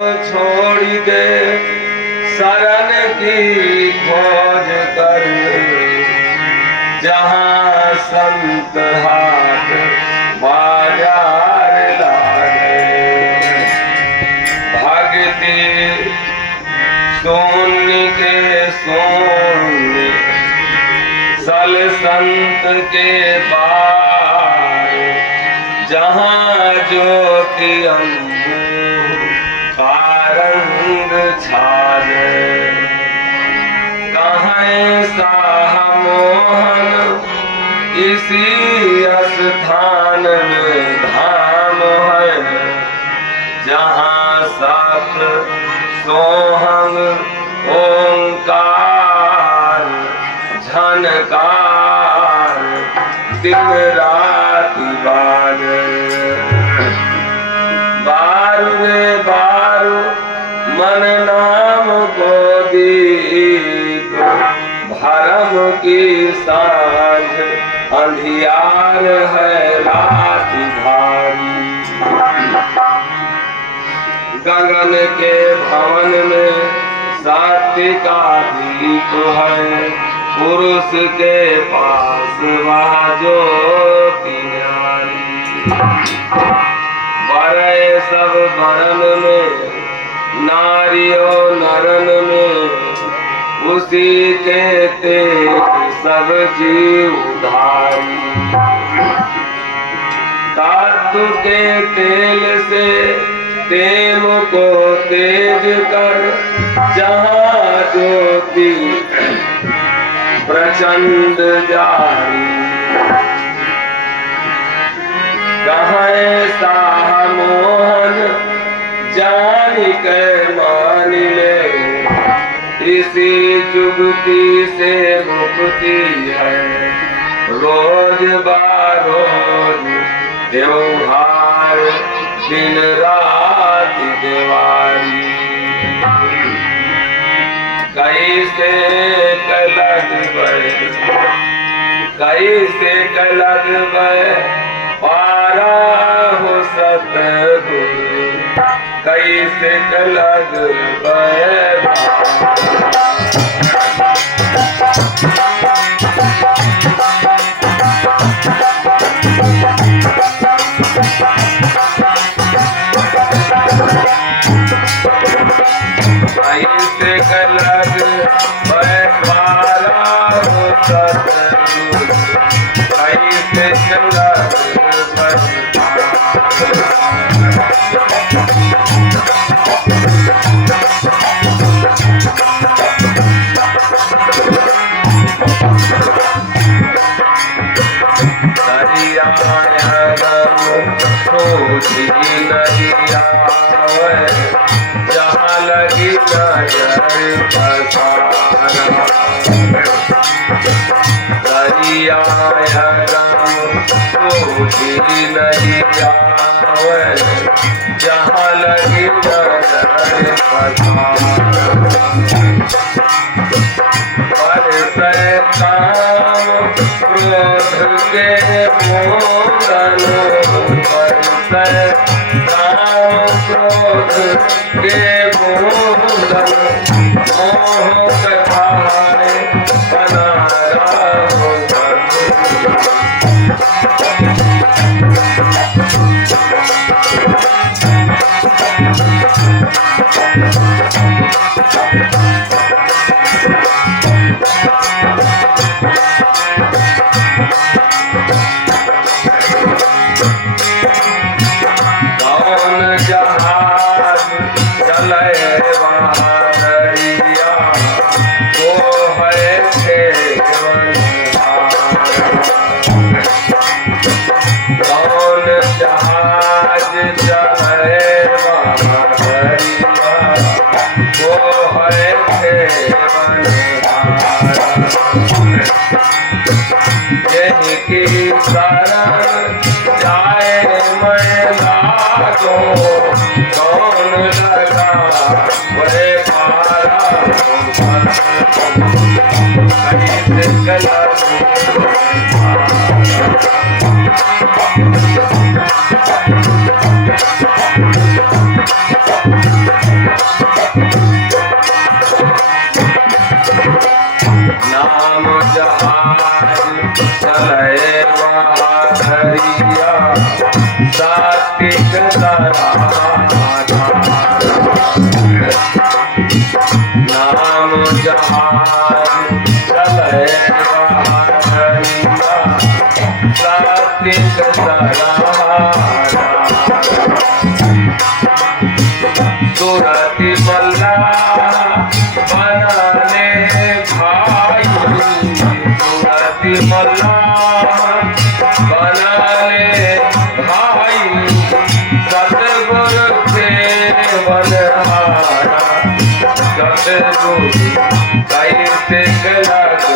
छोड़ दे शरण की खोज कर, जहाँ संत हाट बाजार लागे। भक्ति शून्य के शून्य सल संत के पार, जहाँ ज्योति रंग छाने। कहाँ साह मोहन इसी स्थान में धाम है, जहाँ सत सोहंग ओंकार झनकार दिन रात बाजे। बारू रे बारू मन नाम को दीप, भरम की सांझ अंधियार है रात भारी। गगन के भवन में सात्विका दीप है, पुरुष के पास वह ज्योति न्यारी। बड़े सब वरन में नारियों नरन में, उसी के तेज सब जीव उधारी। धातु के तेल से तेम को तेज कर, जहाँ ज्योति प्रचंड जारी। कहाँ साह मोहन जान के मान ले, इसी जुगती से मुक्ति है रोज बारोज त्योहार दिन रात दिवाली। कैसे कलग पारा हो सतगुरु, कैसे कलग कैसे कलग पारा हो सतगुरु, कैसे कलग जहाँ लगी नजर दरिया नहीं आवे, जहाँ लगी नजर पर काम क्रोध के मोदन, पर काम क्रोध के मोदन, मोह कथाएं बना रहो। कौन जहाज चले वहाँ दरिया, वो है कौन जहाज चले वहाँ दरिया, वो है यही की शरण जाए मैं लागो, कौन लगा वह पारा कैसे कलग सूरति मल्ला बनाने भाई, सूरति मल्ला बनाने भाई, सतगुरु से बनहारा, सतगुरु कैसे लग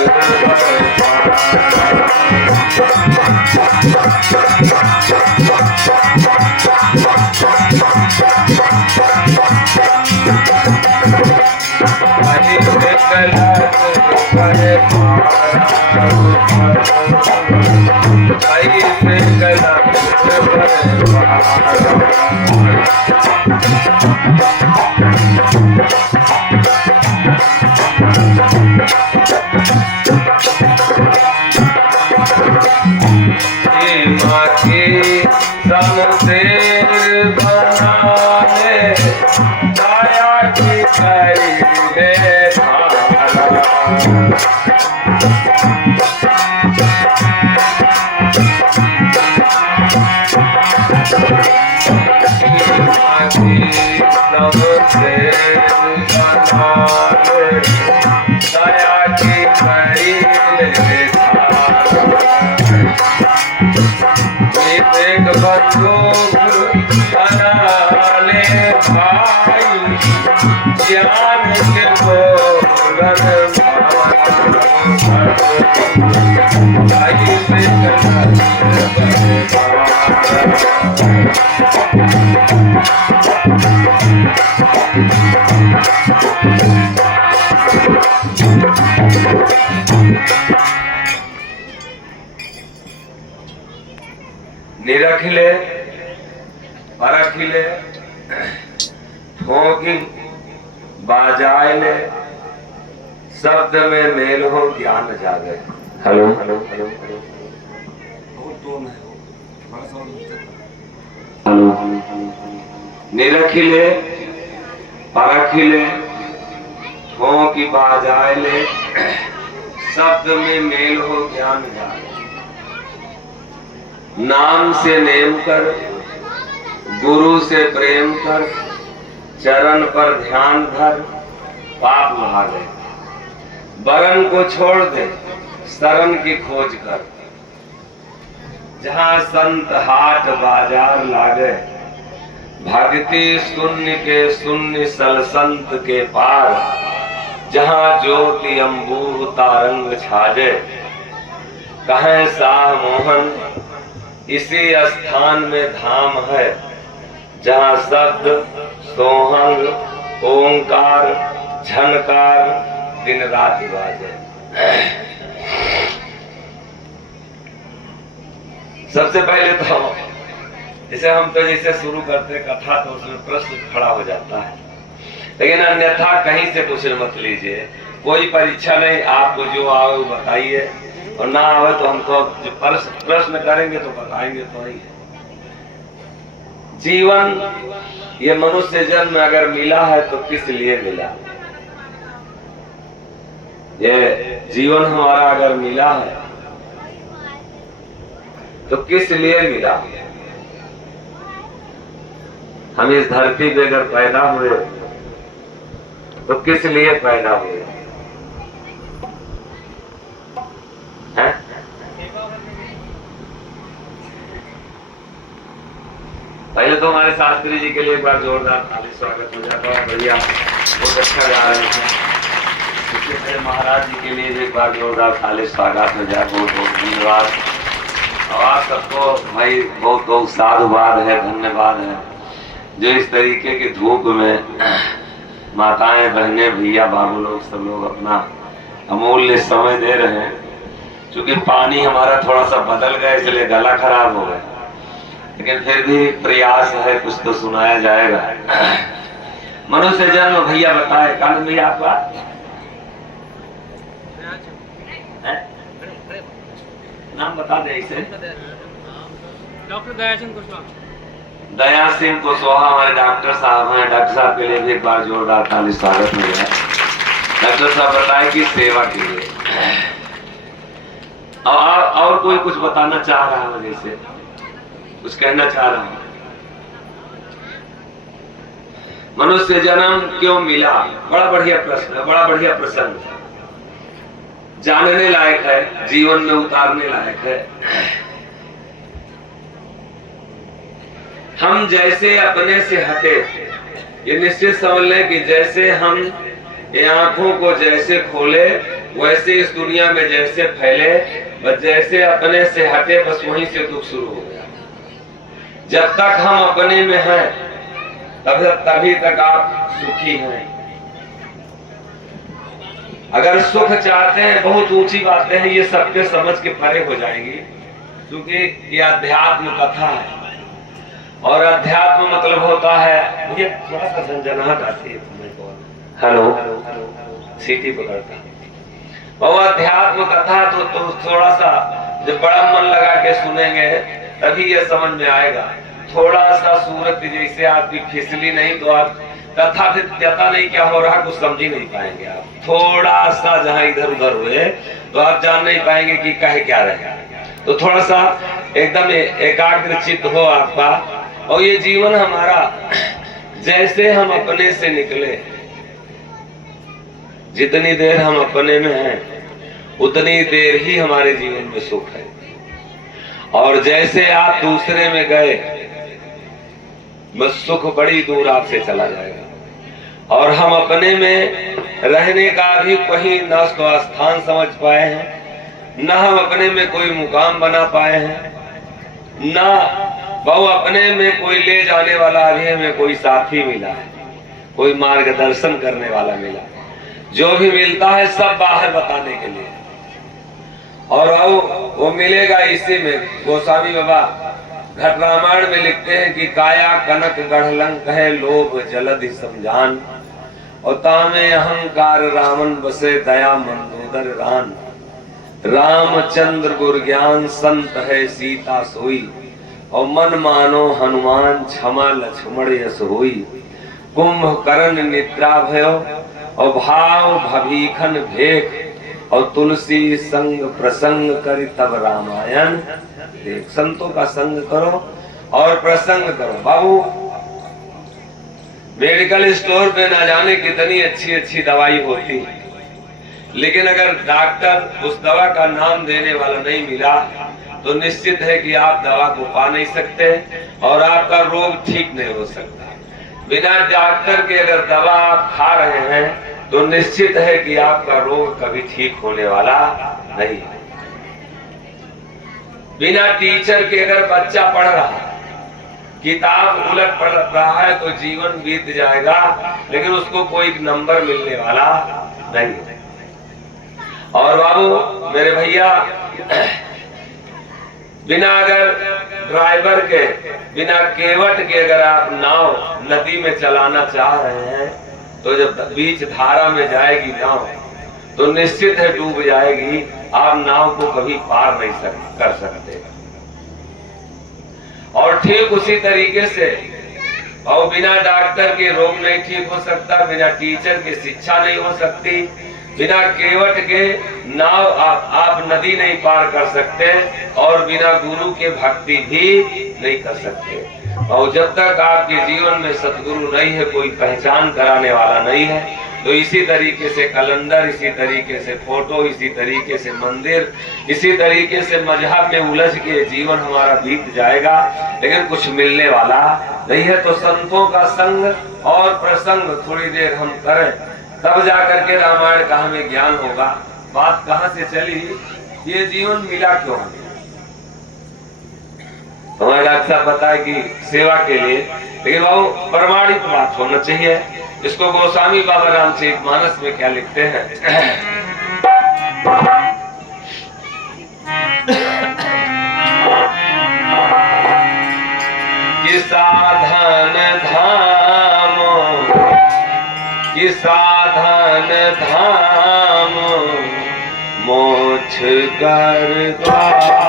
शमशेर बनाने दया की करीने धारा, शमशेर बनाने दया की करीने एक बंदूक बनाने भाई, ज्ञान के बोलन भाई से निरखिले परखिले ठोकी बाजायले, शब्द में मेल हो ज्ञान जागे। Hello hello hello hello hello, निरखिले परखिले ठोकी बाजायले, शब्द में मेल हो ज्ञान जागे। नाम से नेम कर, गुरु से प्रेम कर, चरण पर ध्यान धर, पाप भागे। बरन को छोड़ दे, शरण की खोज कर। जहाँ संत हाट बाजार लागे, भक्ति शून्य के शून्य सल संत के पार। जहाँ ज्योति अम्बूह तारंग छाजे, कहे शाह मोहन इसी स्थान में धाम है। जहाँ शब्द सोहंग ओंकार झनकार दिन रात बाजे। सबसे पहले तो जैसे हम तो जैसे शुरू करते कथा तो उसमें प्रश्न खड़ा हो जाता है, लेकिन अन्यथा कहीं से क्वेश्चन मत लीजिए। कोई परीक्षा नहीं, आपको जो आओ बताइए, और ना आवे तो हमको जो प्रश्न करेंगे तो बताएंगे तो ही है। जीवन ये मनुष्य जन्म अगर मिला है तो किस लिए मिला? ये जीवन हमारा अगर मिला है तो किस लिए मिला? हम इस धरती पे अगर पैदा हुए तो किस लिए पैदा हुए हैं? पहले तो हमारे शास्त्री जी के लिए एक बार जोरदार ताली स्वागत हो जाता है। भैया बहुत अच्छा गा रहे थे। इसके पहले महाराज जी के लिए एक बार जोरदार ताली स्वागत हो जाए। बहुत बहुत धन्यवाद। और आप सबको भाई बहुत बहुत साधुवाद है, धन्यवाद है जो इस तरीके की धूप में माताएं बहनें भैया बाबू लोग सब लोग अपना अमूल्य समय दे रहे हैं। क्योंकि पानी हमारा थोड़ा सा बदल गया इसलिए गला खराब हो गया, लेकिन फिर भी प्रयास है, कुछ तो सुनाया जाएगा। मनुष्य जन्म भैया बताए कानून भैया आपका नाम बता दे इसे। डॉक्टर दया सिंह कुशवाहा। दया सिंह कुशवाहा हमारे डॉक्टर साहब हैं। डॉक्टर साहब के लिए भी एक बार जोरदार ताली स्वागत हो जाए। डॉक्टर साहब बताए कि सेवा के लिए और कोई कुछ बताना चाह रहा है, जैसे कुछ कहना चाह रहा हूं। मनुष्य जन्म क्यों मिला? बड़ा बढ़िया प्रश्न है, बड़ा बढ़िया प्रसंग है, जानने लायक है, जीवन में उतारने लायक है। हम जैसे अपने से हटे, ये निश्चित समझ लें कि जैसे हम ये आंखों को जैसे खोले वैसे इस दुनिया में जैसे फैले, बस जैसे अपने से हटे बस वहीं से दुख शुरू हो गया। जब तक हम अपने में हैं तभी तक आप सुखी हैं। अगर सुख चाहते हैं, बहुत ऊंची बातें हैं, ये सबके समझ के परे हो जाएंगी, क्योंकि ये अध्यात्म कथा है और अध्यात्म मतलब होता है, मुझे थोड़ा सा झंझनाहट आती है। हेलो, सीटी पकड़ता और अध्यात्म कथा तो थोड़ा सा जब बड़ा मन लगा के सुनेंगे तभी ये समझ में आएगा। थोड़ा सा सूरत जैसे आपकी फिसली नहीं तो आप कथा फिर पता नहीं क्या हो रहा, कुछ समझ ही नहीं पाएंगे। आप थोड़ा सा जहाँ इधर उधर हुए तो आप जान नहीं पाएंगे कि कहे क्या रहे। तो थोड़ा सा एकदम एकाग्र चित्त हो आपका। और ये जीवन हमारा जैसे हम अपने से निकले, जितनी देर हम अपने में हैं उतनी देर ही हमारे जीवन में सुख है। और जैसे आप दूसरे में गए बस सुख बड़ी दूर आपसे चला जाएगा। और हम अपने में रहने का भी कहीं न तो स्थान समझ पाए हैं, न हम अपने में कोई मुकाम बना पाए हैं, न बहु अपने में कोई ले जाने वाला अभी हमें कोई साथी मिला है, कोई मार्गदर्शन करने वाला मिला। जो भी मिलता है सब बाहर बताने के लिए, और वो मिलेगा इसी में। गोस्वामी बाबा घट रामायण में लिखते हैं कि काया कनक गढ़लंक है, लोभ जलधि समझान, और तामे अहंकार रावण बसे, दया मंदोदर रान। रामचंद्र गुर ज्ञान संत है, सीता सोई, और मन मानो हनुमान, क्षमा लक्ष्मण यश होई। कुंभकर्ण निद्रा भयो, और भाव भभीखन भेख, और तुलसी संग प्रसंग करी तब रामायण देख। संतों का संग करो और प्रसंग करो। बाबू मेडिकल स्टोर पे ना जाने कितनी अच्छी अच्छी दवाई होती, लेकिन अगर डॉक्टर उस दवा का नाम देने वाला नहीं मिला तो निश्चित है कि आप दवा को पा नहीं सकते और आपका रोग ठीक नहीं हो सकता। बिना डॉक्टर के अगर दवा आप खा रहे हैं तो निश्चित है कि आपका रोग कभी ठीक होने वाला नहीं है। बिना टीचर के अगर बच्चा पढ़ रहा है, किताब उलट पढ़ रहा है तो जीवन बीत जाएगा, लेकिन उसको कोई नंबर मिलने वाला नहीं है। और बाबू मेरे भैया, बिना अगर ड्राइवर के, बिना केवट के अगर आप नाव नदी में चलाना चाह रहे हैं तो जब बीच धारा में जाएगी नाव तो निश्चित है डूब जाएगी। आप नाव को कभी पार नहीं कर सकते। और ठीक उसी तरीके से, और बिना डॉक्टर के रोग नहीं ठीक हो सकता, बिना टीचर की शिक्षा नहीं हो सकती, बिना केवट के नाव आप नदी नहीं पार कर सकते, और बिना गुरु के भक्ति भी नहीं कर सकते। और जब तक आपके जीवन में सतगुरु नहीं है, कोई पहचान कराने वाला नहीं है, तो इसी तरीके से कैलेंडर, इसी तरीके से फोटो, इसी तरीके से मंदिर, इसी तरीके से मजहब में उलझ के जीवन हमारा बीत जाएगा, लेकिन कुछ मिलने वाला नहीं है। तो संतों का संग और प्रसंग थोड़ी देर हम करें, तब जाकर के रामायण का हमें ज्ञान होगा। बात कहाँ से चली, ये जीवन मिला क्यों हमें? हमारे डॉक्टर साहब बताए कि सेवा के लिए, लेकिन वो प्रमाणित बात होना चाहिए। इसको गोस्वामी बाबा रामचरितमानस में क्या लिखते हैं कि साधन धाम, कि साधन धाम मोक्ष कर द्वार।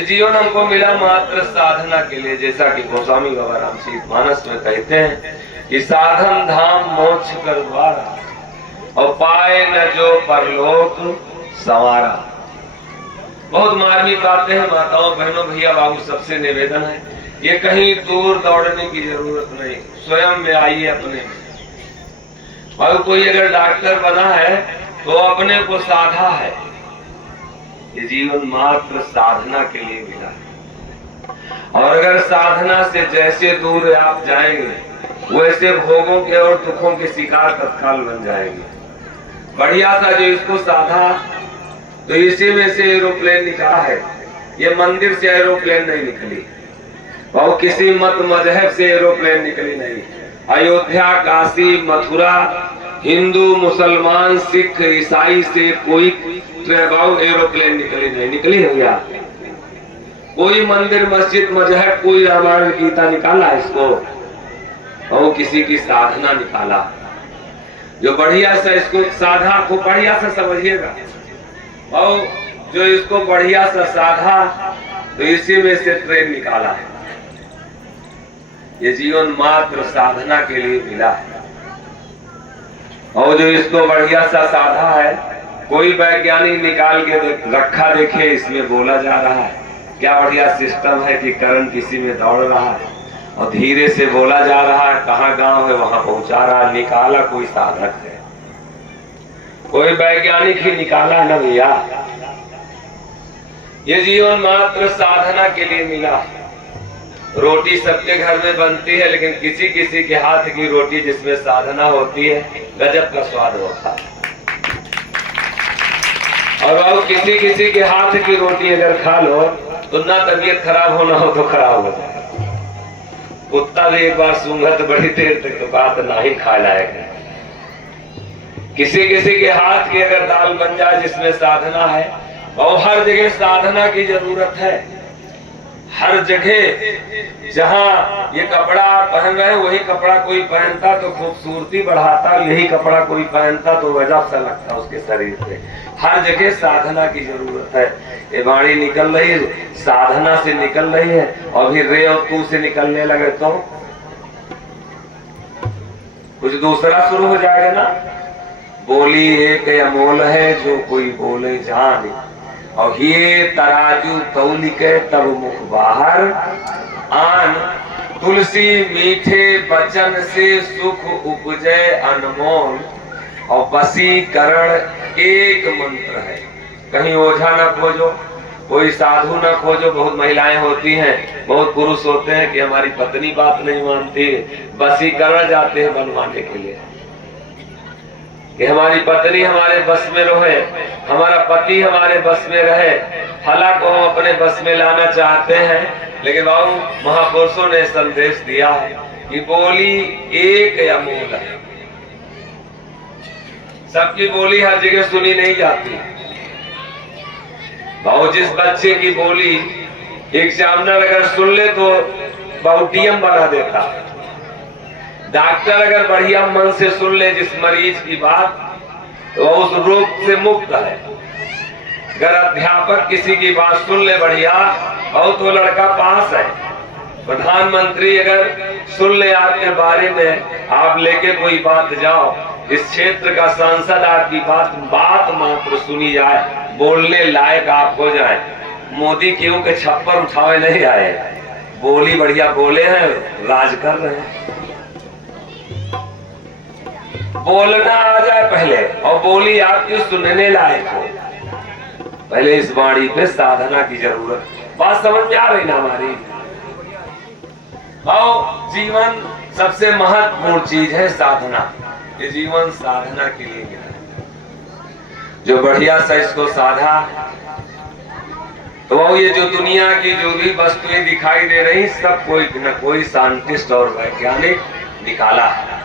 ये जीवन हमको मिला मात्र साधना के लिए, जैसा कि गोस्वामी बाबा रामचरितमानस में कहते हैं कि साधन धाम मोक्ष कर द्वारा और पाए न जो परलोक संवारा। बहुत मार्मिक बातें हैं माताओं बहनों भैया बाबू सबसे निवेदन है, ये कहीं दूर दौड़ने की जरूरत नहीं, स्वयं में आइए अपने में। और कोई अगर डॉक्टर बना है तो अपने को साधा है। ये जीवन मात्र साधना के लिए मिला है, और अगर साधना से जैसे दूर आप जाएंगे वैसे भोगों के और दुखों के शिकार तत्काल बन जाएंगे। बढ़िया सा जो इसको साधा तो इसी में से एरोप्लेन निकला है, ये मंदिर से एरोप्लेन नहीं निकली और किसी मत मजहब से एरोप्लेन निकली नहीं। अयोध्या, काशी, मथुरा, हिंदू, मुसलमान, सिख, ईसाई से कोई एरोप्लेन निकली नहीं, निकली है क्या? कोई मंदिर, मस्जिद, मजहब, कोई रामायण गीता निकाला इसको? और किसी की साधना निकाला। जो बढ़िया से इसको साधा को बढ़िया से समझिएगा, और जो इसको बढ़िया से साधा तो इसी में से ट्रेन निकाला है। ये जीवन मात्र साधना के लिए मिला है, और जो इसको बढ़िया सा साधा है, कोई वैज्ञानिक निकाल के रखा देखे इसमें बोला जा रहा है क्या बढ़िया सिस्टम है कि करंट किसी में दौड़ रहा है और धीरे से बोला जा रहा है, कहाँ गांव है वहां पहुंचा रहा है। निकाला कोई साधक है, कोई वैज्ञानिक ही निकाला न भैया। ये जीवन मात्र साधना के लिए मिला है। रोटी सबके घर में बनती है, लेकिन किसी किसी के हाथ की रोटी जिसमें साधना होती है गजब का स्वाद होता है। और किसी किसी के हाथ की रोटी अगर खा लो तो ना तबीयत खराब होना हो तो खराब हो जाए। कुत्ता भी एक बार सूंघत बड़ी देर तक तो बात ना ही खा लाएगा। किसी किसी के हाथ की अगर दाल बन जाए जिसमें साधना है, और हर जगह साधना की जरूरत है। हर जगह जहाँ ये कपड़ा आप पहन रहे हैं वही कपड़ा कोई पहनता तो खूबसूरती बढ़ाता, यही कपड़ा कोई पहनता तो गजब सा लगता उसके शरीर पे। हर जगह साधना की जरूरत है। ये वाणी निकल रही है, साधना से निकल रही है, और फिर रे और तू से निकलने लगे तो कुछ दूसरा शुरू हो जाएगा ना। बोली एक अमोल है जो कोई बोले जान, और ये तराजू तौल के तब मुख बाहर आन। तुलसी मीठे वचन से सुख उपजे अनमोल, और वशीकरण एक मंत्र है। कहीं ओझा न खोजो, कोई साधु न खोजो। बहुत महिलाएं होती हैं, बहुत पुरुष होते हैं कि हमारी पत्नी बात नहीं मानती, वशीकरण जाते हैं बनवाने के लिए कि हमारी पत्नी हमारे बस में रहे, हमारा पति हमारे बस में रहे। फला को हम अपने बस में लाना चाहते हैं, लेकिन बाबू महापुरुषों ने संदेश दिया है कि बोली एक अमूल है। सबकी बोली हर जगह सुनी नहीं जाती। बाबू जिस बच्चे की बोली एग्जामिनर अगर सुन ले तो बाबू डीएम बना देता। डॉक्टर अगर बढ़िया मन से सुन ले जिस मरीज की बात तो उस रोग से मुक्त है। अगर अध्यापक किसी की बात सुन ले बढ़िया और तो लड़का पास है। प्रधानमंत्री अगर सुन ले आपके बारे में, आप लेके कोई बात जाओ, इस क्षेत्र का सांसद आपकी बात मात्र सुनी जाए, बोलने लायक आप हो जाए। मोदी क्यों के छप्पर उठावे नहीं आए, बोली बढ़िया बोले हैं, राज कर रहे हैं। बोलना आ जाए पहले, और बोली आपकी सुनने लायक हो। पहले इस वाणी पे साधना की जरूरत। बात समझ में आ रही ना हमारी? और जीवन सबसे महत्वपूर्ण चीज है साधना। ये जीवन साधना के लिए मिला है। जो बढ़िया सा इसको साधा तो वो ये जो दुनिया की जो भी वस्तुएं दिखाई दे रही सब कोई न कोई साइंटिस्ट और वैज्ञानिक निकाला है।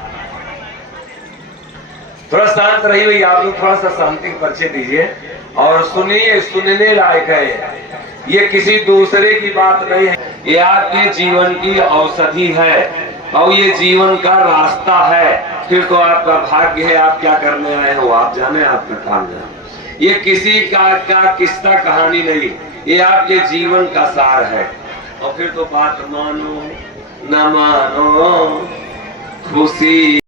थोड़ा शांत रहिए भाई, आप लोग थोड़ा सा शांति का परिचय दीजिए और सुनिए, सुनने लायक है। ये किसी दूसरे की बात नहीं है, ये आपके जीवन की औषधि है और ये जीवन का रास्ता है। फिर तो आपका भाग्य है, आप क्या करने आए हो आप जाने, आपका काम जाने। ये किसी का किस्सा कहानी नहीं, ये आपके जीवन का सार है। और फिर तो बात मानो न मानो, खुशी